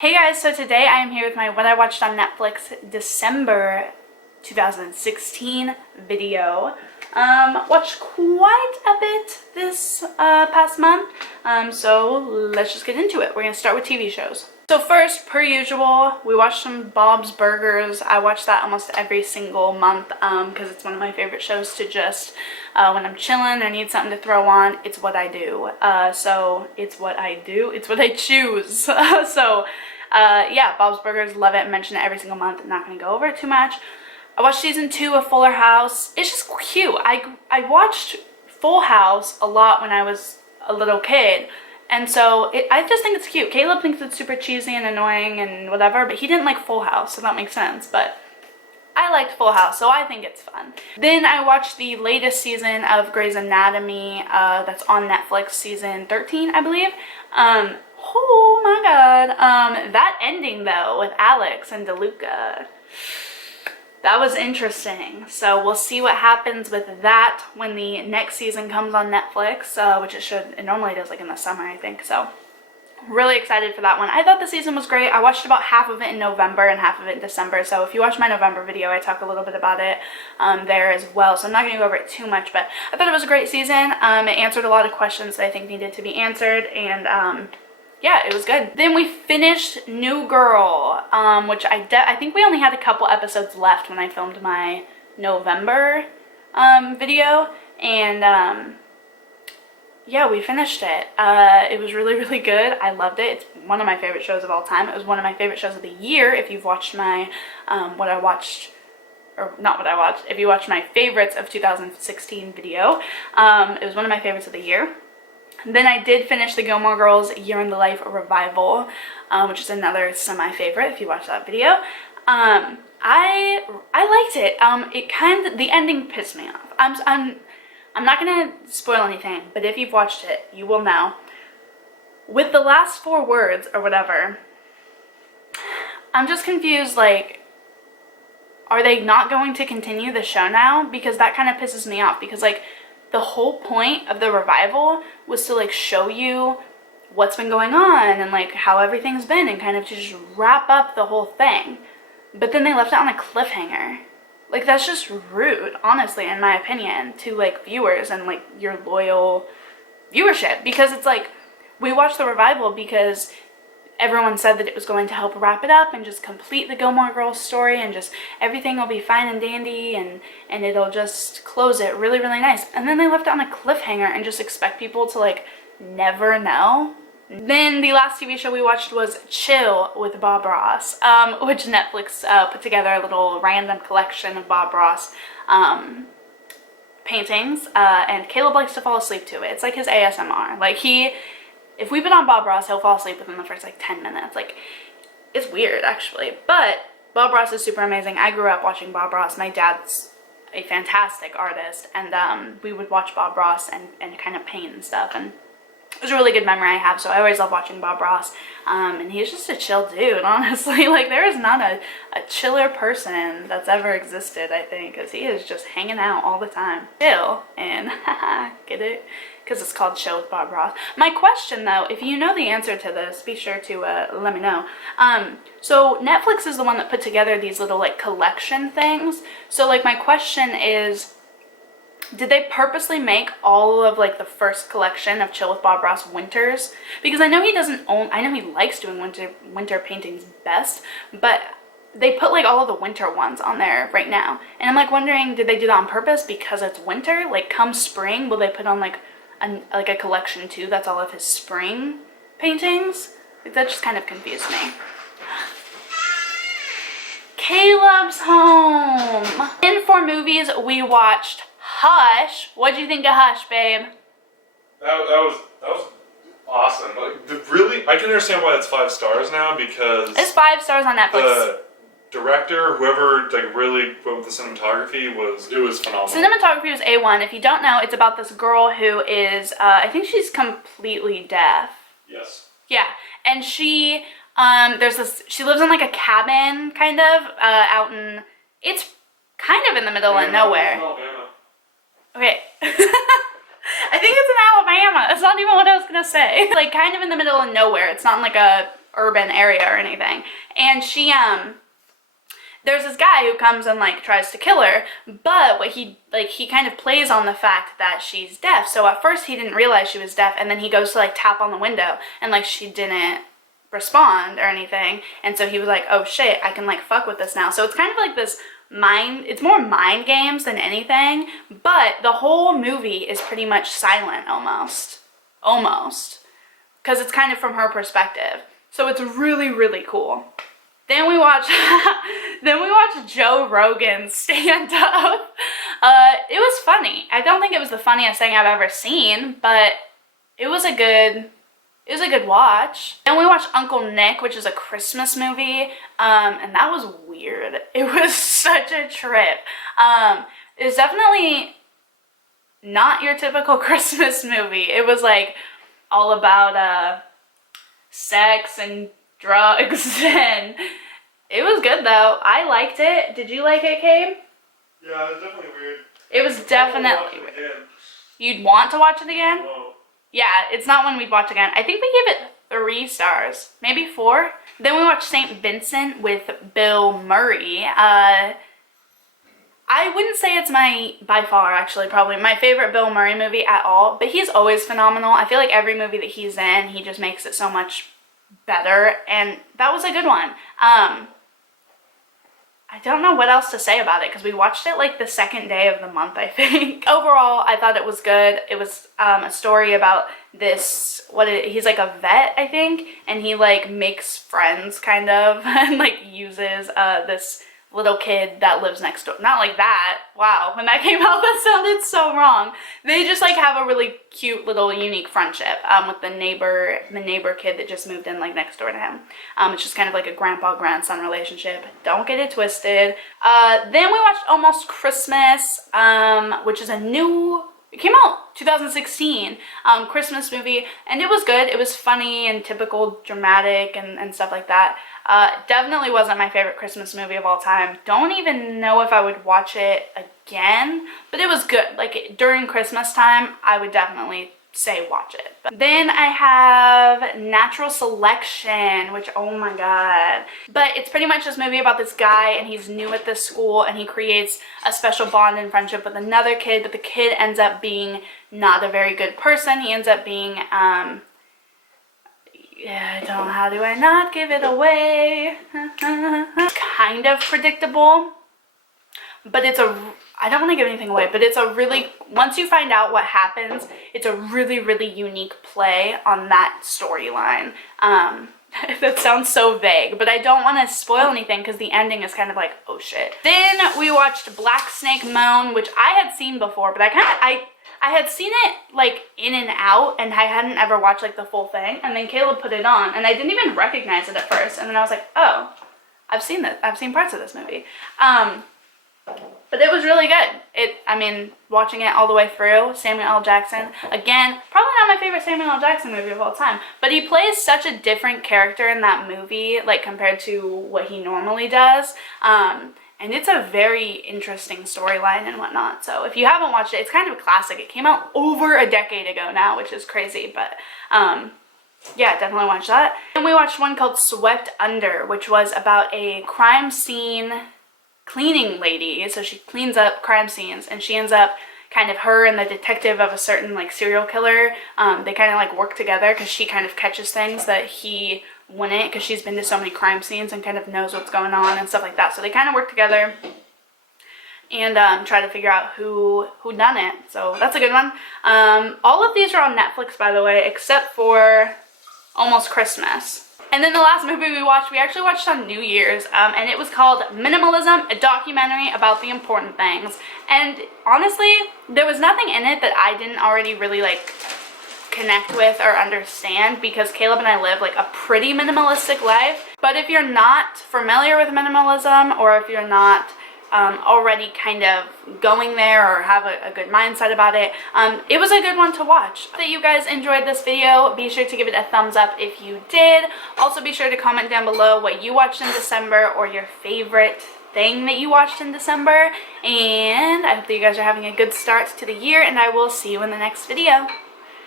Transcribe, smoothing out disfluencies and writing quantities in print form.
Hey guys, so today I am here with my What I Watched on Netflix December 2016 video. Watched quite a bit this past month, so let's just get into it. We're going to start with TV shows. So first, per usual, we watched some Bob's Burgers. I watch that almost every single month because it's one of my favorite shows to just, when I'm chilling or need something to throw on, it's what I do. So it's what I do. It's what I choose. Yeah, Bob's Burgers, love it. Mention it every single month. I'm not going to go over it too much. I watched season 2 of Fuller House. It's just cute. I watched Full House a lot when I was a little kid. And so I just think it's cute. Caleb thinks it's super cheesy and annoying and whatever, but he didn't like Full House, so that makes sense. But I liked Full House, so I think it's fun. Then I watched the latest season of Grey's Anatomy that's on Netflix, season 13, I believe. Oh my god. That ending, though, with Alex and DeLuca, that was interesting. So we'll see what happens with that when the next season comes on Netflix, which it normally does like in the summer, I think. So really excited for that one. I thought the season was great. I watched about half of it in November and half of it in December. So if you watch my November video, I talk a little bit about it there as well. So I'm not going to go over it too much, but I thought it was a great season. It answered a lot of questions that I think needed to be answered, and yeah, it was good. Then we finished New Girl, which I think we only had a couple episodes left when I filmed my November video, and yeah, we finished it. It was really, really good. I loved it. It's one of my favorite shows of all time. It was one of my favorite shows of the year. If you've watched my what I watched, or not what I watched, if you watched my favorites of 2016 video, it was one of my favorites of the year. Then I did finish the Gilmore Girls Year in the Life revival, which is another semi-favorite if you watch that video. I liked it. The ending pissed me off. I'm not gonna spoil anything, but if you've watched it, you will know. With the last 4 words or whatever, I'm just confused, like, are they not going to continue the show now? Because that kind of pisses me off, because like the whole point of the revival was to like show you what's been going on and like how everything's been and kind of to just wrap up the whole thing. But then they left it on a cliffhanger. Like, that's just rude, honestly, in my opinion, to like viewers and like your loyal viewership, because it's like, we watched the revival because everyone said that it was going to help wrap it up and just complete the Gilmore Girls story, and just everything will be fine and dandy, and it'll just close it really, really nice. And then they left it on a cliffhanger and just expect people to like never know. Then the last TV show we watched was Chill with Bob Ross, which Netflix put together a little random collection of Bob Ross paintings, and Caleb likes to fall asleep to it. It's like his ASMR. Like, if we put on Bob Ross, he'll fall asleep within the first like 10 minutes. Like, it's weird actually, but Bob Ross is super amazing. I grew up watching Bob Ross. My dad's a fantastic artist, and we would watch Bob Ross and kind of paint and stuff, and it was a really good memory I have, so I always love watching Bob Ross, and he's just a chill dude, honestly. Like, there is not a chiller person that's ever existed, I think, because he is just hanging out all the time. Chill, and get it? Because it's called Chill with Bob Ross. My question, though, if you know the answer to this, be sure to let me know. So Netflix is the one that put together these little like collection things. So like my question is, did they purposely make all of like the first collection of Chill with Bob Ross winters? Because I know he doesn't own, I know he likes doing winter paintings best, but they put like all of the winter ones on there right now. And I'm like wondering, did they do that on purpose because it's winter? Like, come spring, will they put on like a collection too that's all of his spring paintings? Like, that just kind of confused me. Caleb's home. And for movies, we watched Hush. What'd you think of Hush, babe? That was awesome. Like, really, I can understand why it's 5 stars now, because it's 5 stars on Netflix. The director, whoever like really went with the cinematography, was phenomenal. Cinematography was A1. If you don't know, it's about this girl who is I think she's completely deaf. Yes. Yeah, and she she lives in like a cabin kind of out in, it's kind of in the middle of nowhere. Alabama. Okay. I think it's in Alabama. That's not even what I was gonna say. Like, kind of in the middle of nowhere. It's not in like a urban area or anything. And she, there's this guy who comes and like tries to kill her, but what he kind of plays on the fact that she's deaf. So at first he didn't realize she was deaf, and then he goes to like tap on the window and like she didn't respond or anything, and so he was like, oh shit, I can like fuck with this now. So it's kind of like this it's more mind games than anything, but the whole movie is pretty much silent almost, because it's kind of from her perspective. So it's really, really cool. Then we watch Joe Rogan stand up. It was funny. I don't think it was the funniest thing I've ever seen, but it was a good watch. Then we watched Uncle Nick, which is a Christmas movie, and that was weird. It was such a trip. It was definitely not your typical Christmas movie. It was like all about sex and drugs, and it was good though. I liked it. Did you like it, Cabe? Yeah, it was definitely weird. It was definitely weird. You'd want to watch it again? No. Yeah, it's not one we'd watch again. I think we gave it 3 stars, maybe 4. Then we watched St. Vincent with Bill Murray. I wouldn't say it's by far, actually, probably my favorite Bill Murray movie at all, but he's always phenomenal. I feel like every movie that he's in, he just makes it so much better, and that was a good one. I don't know what else to say about it because we watched it like the second day of the month, I think. Overall, I thought it was good. It was a story about this, he's like a vet, I think, and he like makes friends kind of and like uses this little kid that lives next door. Not like that. Wow, when that came out, that sounded so wrong. They just like have a really cute little unique friendship with the neighbor kid that just moved in like next door to him. It's just kind of like a grandpa-grandson relationship. Don't get it twisted. Then we watched Almost Christmas, which is it came out 2016, Christmas movie, and it was good. It was funny and typical dramatic and stuff like that. Definitely wasn't my favorite Christmas movie of all time. Don't even know if I would watch it again, but it was good. Like during Christmas time, I would definitely say watch it. But then I have Natural Selection, which, oh my god. But it's pretty much this movie about this guy, and he's new at this school, and he creates a special bond and friendship with another kid, but the kid ends up being not a very good person. He ends up being, how do I not give it away? Kind of predictable, but I don't want to give anything away, but once you find out what happens, it's a really, really unique play on that storyline. That sounds so vague, but I don't want to spoil anything because the ending is kind of like, oh shit. Then we watched Black Snake Moan, which I had seen before, but I had seen it like in and out, and I hadn't ever watched like the full thing, and then Caleb put it on, and I didn't even recognize it at first, and then I was like, oh, I've seen parts of this movie. But it was really good. Watching it all the way through, Samuel L. Jackson, again, probably not my favorite Samuel L. Jackson movie of all time, but he plays such a different character in that movie, like compared to what he normally does. And it's a very interesting storyline and whatnot. So if you haven't watched it, it's kind of a classic. It came out over a decade ago now, which is crazy, but yeah, definitely watch that. And we watched one called Swept Under, which was about a crime scene cleaning lady. So she cleans up crime scenes, and she ends up her and the detective of a certain like serial killer, they kind of like work together because she kind of catches things that he wouldn't, because she's been to so many crime scenes and kind of knows what's going on and stuff like that. So they kind of work together and try to figure out who done it. So that's a good one. All of these are on Netflix, by the way, except for Almost Christmas. And then the last movie we actually watched on New Year's, and it was called Minimalism, a documentary about the important things. And honestly, there was nothing in it that I didn't already really like connect with or understand, because Caleb and I live like a pretty minimalistic life. But if you're not familiar with minimalism, or if you're not already kind of going there or have a good mindset about it, it was a good one to watch. If you guys enjoyed this video, be sure to give it a thumbs up if you did. Also be sure to comment down below what you watched in December, or your favorite thing that you watched in December. And I hope that you guys are having a good start to the year, and I will see you in the next video.